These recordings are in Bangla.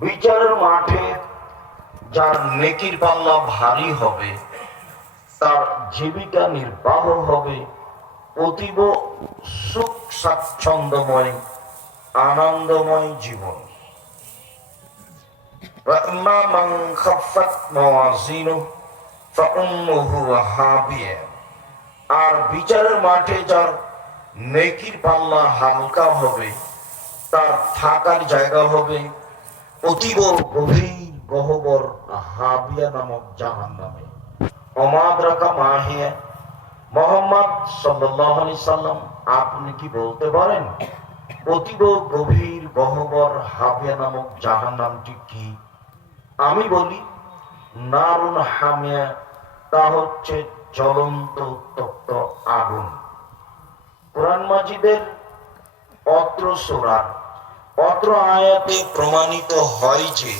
বিচারের মাঠে যার নেকির পাল্লা ভারী হবে, তার জীবিকা নির্বাহ হবে, অতীব সুখ স্বাচ্ছন্দ্যময়, আনন্দময় জীবন। আর বিচারের মাঠে যার নেকির পাল্লা হালকা হবে তার থাকার জায়গা হবে অতীব গভীর গহবর হাবিয়া নামক জাহান নামে অমাদ রাখা মাহিয়া। মোহাম্মদ সাল্লাহ সাল্লাম, আপনি কি বলতে পারেন অতীব গভীর গহবর হাবিয়া নামক জাহান নামটি কি? আমি বলি, নারুন হামিয়া, তা হচ্ছে জ্বলন্ত উত্তপ্ত আগুন। কোরআন মাজিদের অত্র সোরার অত্র আয়াতে প্রমাণিত হয় যে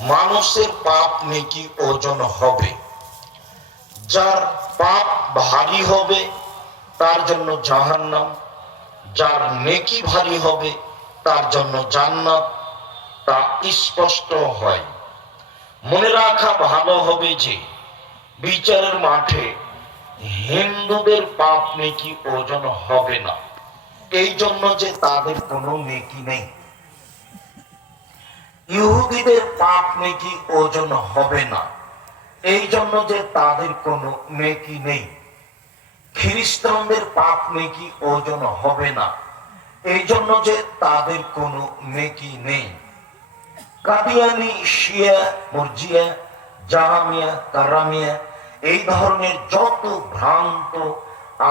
মানুষের পাপ নেকি ওজন হবে। যার পাপ ভারী হবে, তার জন্য জাহান্নাম। যার নেকি ভারী হবে, তার জন্য জান্নাত। তা স্পষ্ট হয়। মনে রাখা ভালো হবে যে বিচারের মাঠে হিন্দুদের পাপ নেকি ওজন হবে না। এই জন্য যে তাদের কোনো নেকি নেই। ইহুদিদের পাপ নেকি ওজন হবে না। এই জন্য যে তাদের কোনো নেকি নেই। খ্রিস্টানদের পাপ নেকি ওজন হবে না। এই জন্য যে তাদের কোনো নেকি নেই। কাদিয়ানি, শিয়া, মর্জিয়া, জাহামিয়া, কারামিয়া, এই ধরনের যত ভ্রান্ত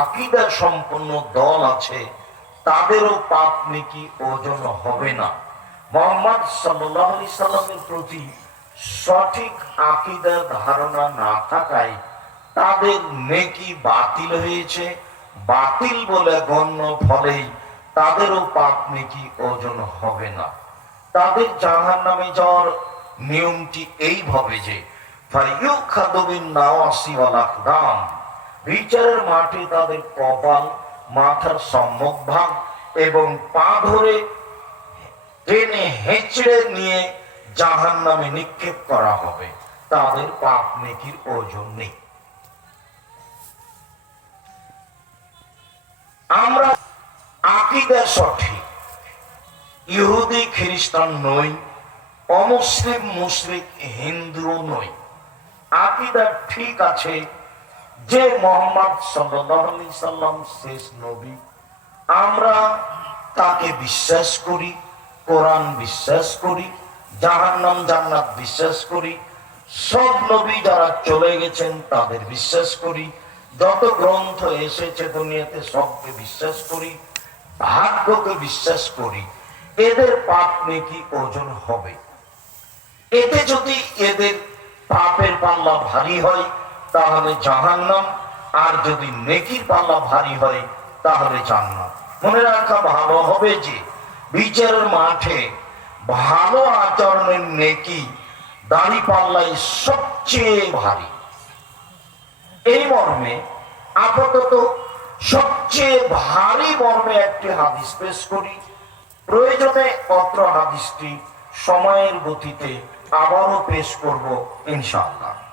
আকিদা সম্পন্ন দল আছে তাদেরও পাপ নেকি ওজন হবে না। মোহাম্মদ সাল্লাহ আলি সাল্লামের প্রতি সঠিক আকিদার ধারণা না থাকায় তাদের নেকি বাতিল হয়েছে। বাতিল বলে গণ্য ফলেই তাদেরও পাপ নেকি ওজন হবে না। তাদের জাহান নামে যাওয়ার নিয়মটি এইভাবে যে দাম বিচারের মাঠে তাদের কপাল মাথার সম্মুখ ভাগ এবং পা ধরে টেনে হেঁচড়ে নিয়ে জাহান নামে নিক্ষেপ করা হবে। তাদের পাপ নেকির ওজন নেই। আমরা আকিদা সঠিক। ইহুদি খ্রিস্টান নই, অমুসলিম মুসলিম হিন্দু নই। আকিদা ঠিক আছে যে মোহাম্মদ সাল্লি সাল্লাম শেষ নবী, আমরা তাকে বিশ্বাস করি, কোরআন বিশ্বাস করি, জাহান্নাম জান্নাত বিশ্বাস করি, সব নবী যারা চলে গেছেন তাদের বিশ্বাস করি, যত গ্রন্থ এসেছে দুনিয়াতে সবকে বিশ্বাস করি, ভাগ্যকে বিশ্বাস করি, এদের পাপ নাকি ওজন হবে। এতে যদি এদের পাপের পাল্লা ভারী হয় তাহলে জাহান্নাম। আর যদি নেকির পাল্লা ভারী হয়, তাহলে জান্নাত। মনে রাখা ভালো হবে যে, বিচারের মাঠে ভালো আচরণের নেকি, দাড়ি পাল্লায় সবচেয়ে ভারী। এই মর্মে আপাতত সবচেয়ে ভারী মর্মে একটি হাদিস পেশ করি। প্রয়োজনে অত্র হাদিসটি সময়ের গতিতে আবারও পেশ করব ইনশাআল্লাহ।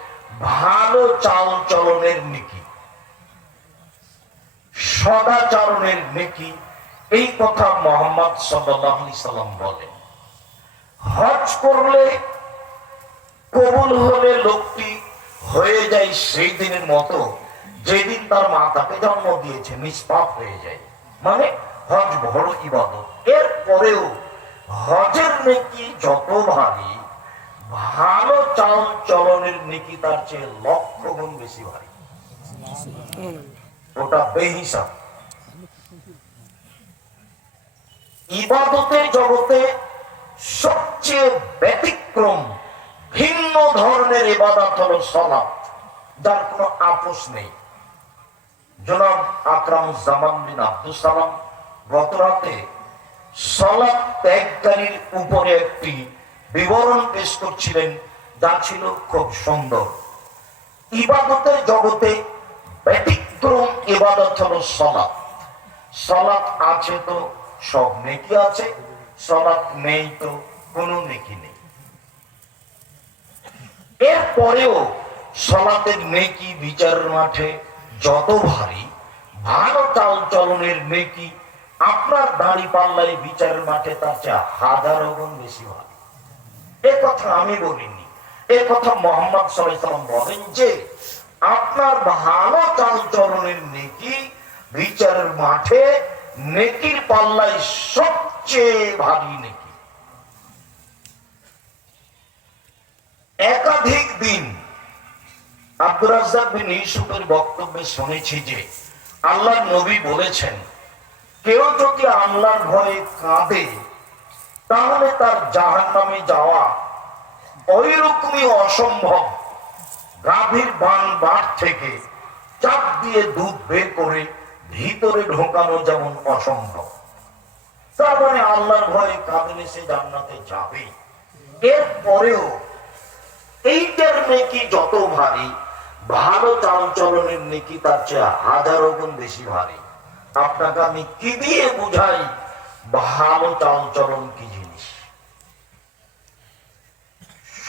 ভালো চাল চলনের নেকি সদাচরণের নেকি। এই কথা মোহাম্মদ সাল্লাম বলেন। হজ করলে কবুল হলে লোকটি হয়ে যায় সেই দিনের মতো যেদিন তার মা তাকে জন্ম দিয়েছে, নিষ্পাপ হয়ে যায়। মানে হজ বড় ইবাদত। এর পরেও হজের নেকি যত ভারী ভালো চাল চলনের নেকি তার চেয়ে লক্ষ গুণ বেশি ভারী। ওটা বেহিসাব। ইবাদতের জগতে সবচেয়ে ব্যতিক্রম ভিন্ন ধরনের ইবাদত হলো সলাপ যার কোনো আপোষ নেই। জনাব আকরাম জামান বিন আব্দুল সালাম গত রাতে সলাপ ত্যাগকারীর উপরে একটি বিবরণ পেশ করছিলেন যা ছিল খুব সুন্দর। ইবাদতের জগতে ব্যতিক্রম ইবাদত হলো সলাপ সলাপ আছে তো সব নেকি আছে সলাপ নেই তো কোনো নেকি নেই। এরপরেও সলাতের নেকি বিচারের মাঠে যত ভারী, ভালো চাল চলনের নেকি আপনার দাড়ি পাল্লাই বিচারের মাঠে তার চেয়ে হাজারো গুণ বেশি ভারী। এ কথা আমি বলিনি। এ কথা মোহাম্মদ সাল্লাম বলেন যে, আপনার ভালো চাল চলনের নেকি বিচারের মাঠে নেকির পাল্লায় সবচেয়ে ভারী নেকি। একাধিক দিন আব্দুর রাজ্জাক বিন ইউসুফের বক্তব্যে শুনেছি যে আল্লাহ নবী বলেছেন, কেউ যদি আল্লাহর ভয়ে কাঁদে তাহলে তার জাহান নামে যাওয়া ওই রকমই অসম্ভব। গাভীর বান বাট থেকে চাপ দিয়ে দুধ বের করে ভিতরে ঢোকানো যেমন অসম্ভব। তার মানে আল্লাহর ভয়ে কাঁদলে সে জান্নাতে যাবে। এরপরেও এইটার নেকি যত ভারী, ভালো চাল চলনের নেকি তার চেয়ে হাজারো গুণ বেশি ভারী। আপনাকে আমি কি দিয়ে বুঝাই, ভালো চাল চলন কি জিনিস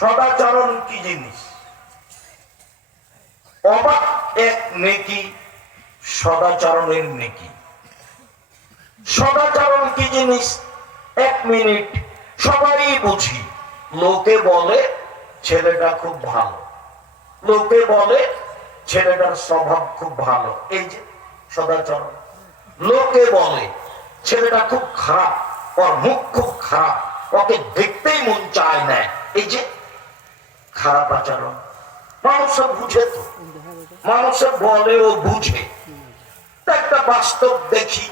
সদাচরণ কি জিনিস? অবাক এক নেকি, সদাচরণের নেকি। সদাচরণ কি জিনিস? এক মিনিট, সবাই বুঝি। লোকে বলে ছেলেটা খুব ভালো। লোকে বলে ছেলেটার স্বভাব খুব ভালো। এই যে সদাচরণ। লোকে বলে ছেলেটা খুব খারাপ, ওর মুখ খুব খারাপ, ওকে দেখতেই মন চায় না। এই যে খারাপ আচরণ। মানুষ বুঝে তো। মানুষ বলে ও বুঝে। একটা বাস্তব দেখি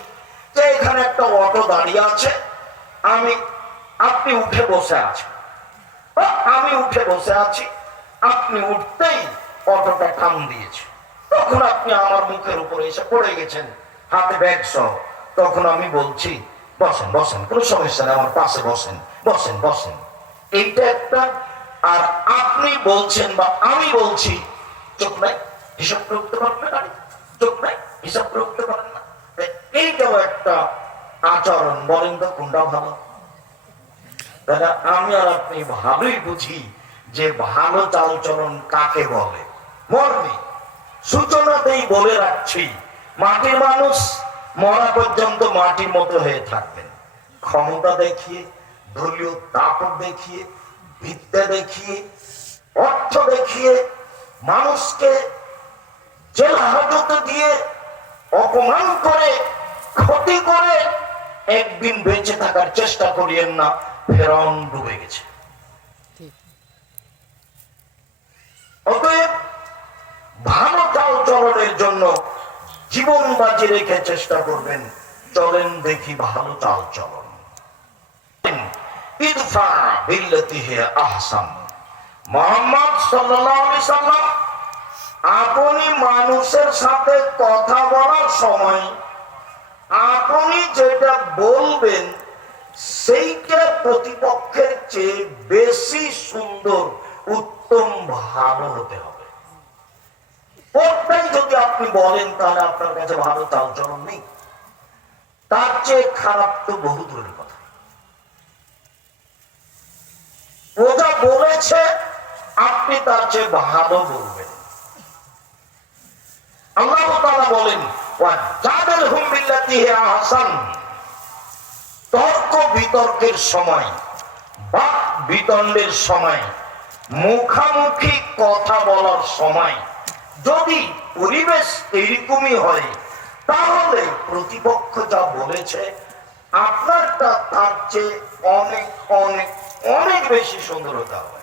যে এখানে একটা অটো দাঁড়িয়ে আছে। আমি, আপনি উঠে বসে আছেন আমি উঠে বসে আছি। আপনি উঠতেই অটোটা টান দিয়েছে। তখন আপনি আমার মুখের উপরে এসে পড়ে গেছেন। হাতে ব্যাগ সহ। তখন আমি বলছি, বসেন বসেন, কোনো সমস্যা নেই, আমার পাশে বসেন বসেন বসেন। এইটা একটা আর আপনি বলছেন বা আমি বলছি, চোখ নাই, হিসাব করতে পারেন না গাড়ি। চোখ নাই, হিসাব করতে পারেন না। এইটাও একটা আচরণ। বলেন তো কোনটা ভালো? তাহলে আমি আর আপনি ভালোই বুঝি যে ভালো চাল চলন কাকে বলে? মর্মে। সূচনাতেই বলে রাখছি, মাটির মানুষ মরা পর্যন্ত মাটির মতো হয়ে থাকবেন। ক্ষমতা দেখিয়ে, দলীয় দাপট দেখিয়ে বিদ্যা দেখিয়ে অর্থ দেখিয়ে মানুষকে জেল হাজতে দিয়ে অপমান করে ক্ষতি করে একদিন বেঁচে থাকার চেষ্টা করিয়েন না ফেরন ডুবে গেছে। অতএব ভালো চাল চলনের জন্য জীবন বাজি রেখে চেষ্টা করবেন চলেন দেখি ভালো চাল চলন। আপনি মানুষের সাথে কথা বলার সময় আপনি যেটা বলবেন সেইটা প্রতিপক্ষের চেয়ে বেশি সুন্দর, উত্তম, ভালো হতে হবে। ওটাই যদি আপনি বলেন তাহলে আপনার কাছে ভালো চালচলন নেই। তার চেয়ে খারাপ তো বহু দূরের কথা। ও বলেছে, আপনি তার চেয়ে ভালো বলবেন। আল্লাহ তাআলা বলেন আহসান। তর্ক বিতর্কের সময় বা বিতণ্ডের সময়, মুখামুখি কথা বলার সময়, যদি পরিবেশ এরকমই হয়, তাহলে প্রতিপক্ষ যা বলেছে, আপনারটা তার চেয়ে অনেক বেশি সুন্দর হতে হবে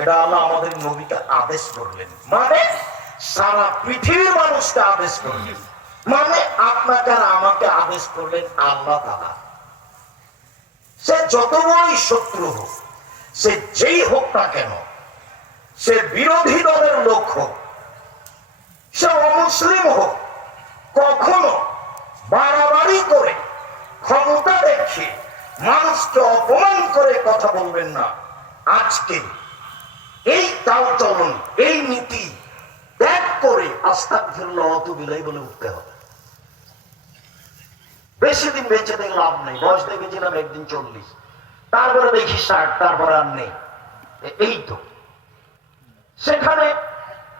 এটা আল্লাহ আমাদের নবীকে আদেশ করলেন। মানে সারা পৃথিবীর মানুষকে আদেশ করলেন। মানে আপনাকে আর আমাকে আদেশ করলেন আল্লাহ তালা সে যত বড়ই শত্রু হোক, সে যেই হোক না কেন, সে বিরোধী দলের লোক হোক, সে অমুসলিম হোক, কখনো বাড়াবাড়ি করে ক্ষমতা দেখিয়ে মানুষকে অপমান করে কথা বলবেন না। আজকে এই চলন এই নীতি ত্যাগ করে আস্তাক ফিরল অত বিলাই বলে উঠতে হবে। বেশি দিন বেঁচে থেকে লাভ নেই। বয়স দেখেছিলাম একদিন চল্লিশ। তারপরে দেখি ষাট, তারপরে আর নেই। এই তো। সেখানে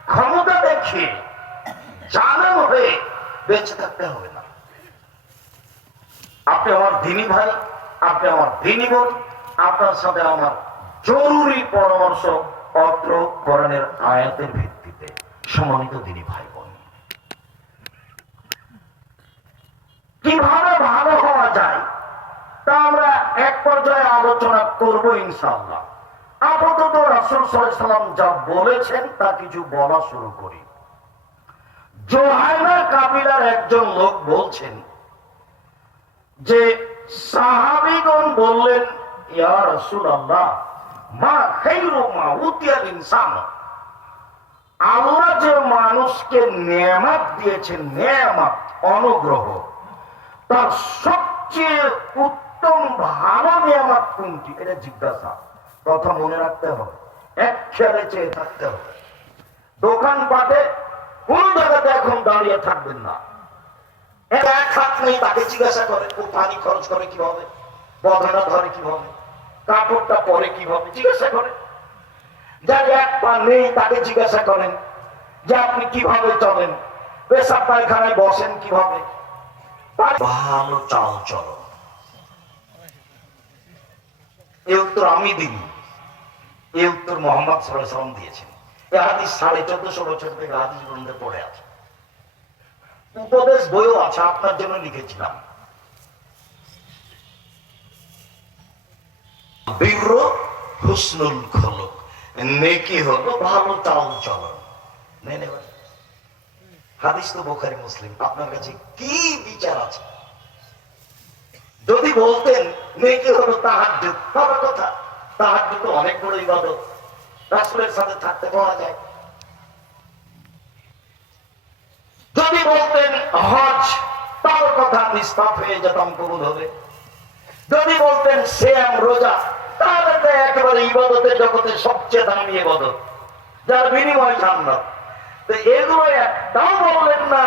ক্ষমতা দেখে জানান হয়ে বেঁচে থাকতে হবে না। আপনি আমার দিনী ভাই আপনি আমার দিনী বোন, আপনার সাথে আমার জরুরি পরামর্শ পত্র করণের আয়াতের ভিত্তিতে সম্মানিত দিনী ভাই বোন কীভাবে ভালো হওয়া যায়, তা আমরা এক পর্যায়ে আলোচনা করব ইনশাআল্লাহ। আপাতত রাসুল সাল্লাম যা বলেছেন, তা কিছু বলা শুরু করি। জোহাইনা কাবিলার একজন লোক বলছেন যে সাহাবিগণ বললেন, ইয়া রসুল আল্লাহ মা খাইরু মা উতিয়াল ইনসান। আল্লাহ যে মানুষকে নেয়ামত দিয়েছেন, নেয়ামত, অনুগ্রহ, তার সবচেয়ে উত্তম ভালো নিয়ামত কোনটি? এটা জিজ্ঞাসা। কথা মনে রাখতে হবে, এক খেয়ালে চেয়ে থাকতে হবে। দোকানপাটে কোন জায়গাতে এখন দাঁড়িয়ে থাকবেন না? এক হাত নেই, তাকে জিজ্ঞাসা করে, ও পানি খরচ করে কীভাবে? বদনা ধরে কাপড়টা পরে জিজ্ঞাসা করে। যার এক পা নেই, তাকে জিজ্ঞাসা করেন, যে আপনি কীভাবে চলেন? পায়খানায় বসেন কীভাবে? ভালো চাল চলো এই উত্তর আমি দিই এই উত্তর মোহাম্মদ সাল্লাম দিয়েছেন। এই হাদিস সাড়ে চোদ্দশো বছর থেকে হাদিস গ্রন্থে পড়ে আছে। উপদেশ বইও আছে, আপনার জন্য লিখেছিলাম। বীর হুসনুল খলক, নেকি ভালো চাল চলন। এবার। হাদিস তো বোখারি মুসলিম, আপনার কাছে কি বিচার আছে? যদি বলতেন নেকি হলো তাহার ভালো কথা তাহার তো অনেক বড় ইবাদত। রাসুলের সাথে থাকতে পাওয়া যায়। যদি বলতেন, হজ তার কথা নিষ্পাপ হয়ে যেতাম কবুল হবে। যদি বলতেন, শ্যাম, রোজা তাহলে একেবারে ইবাদতের জগতে সবচেয়ে দামি ইবাদত, যার বিনিময় জান্নাত এগুলো একটাও বললেন না,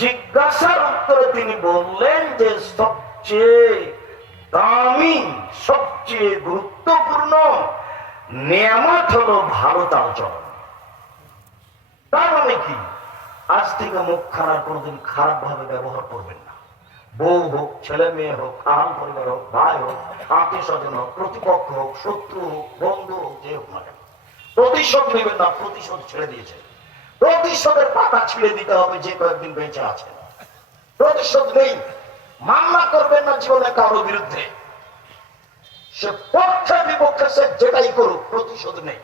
জিজ্ঞাসার উত্তরে তিনি বললেন যে, সবচেয়ে দামি, সবচেয়ে গুরুত্বপূর্ণ নিয়ামত হলো তাল চলন তার মানে কি? আজ থেকে মুখ খারাপ, কোনোদিন খারাপ ভাবে ব্যবহার করবেন না। বউ হোক, ছেলে মেয়ে হোক আহান পরিবার হোক, ভাই হোক, আত্মীয় স্বজন হোক, প্রতিপক্ষ হোক, শত্রু হোক, বন্ধু হোক, যে হোক না কেন। প্রতিশোধ নেবেন না, প্রতিশোধ ছেড়ে দিয়েছে প্রতিশোধের পাতা ছিঁড়ে দিতে হবে যে কয়েকদিন বেঁচে আছে প্রতিশোধ নেই। মামলা করবেন না জীবনে কারও বিরুদ্ধে। সে পক্ষে বিপক্ষে সে যেটাই করুক, প্রতিশোধ নেই।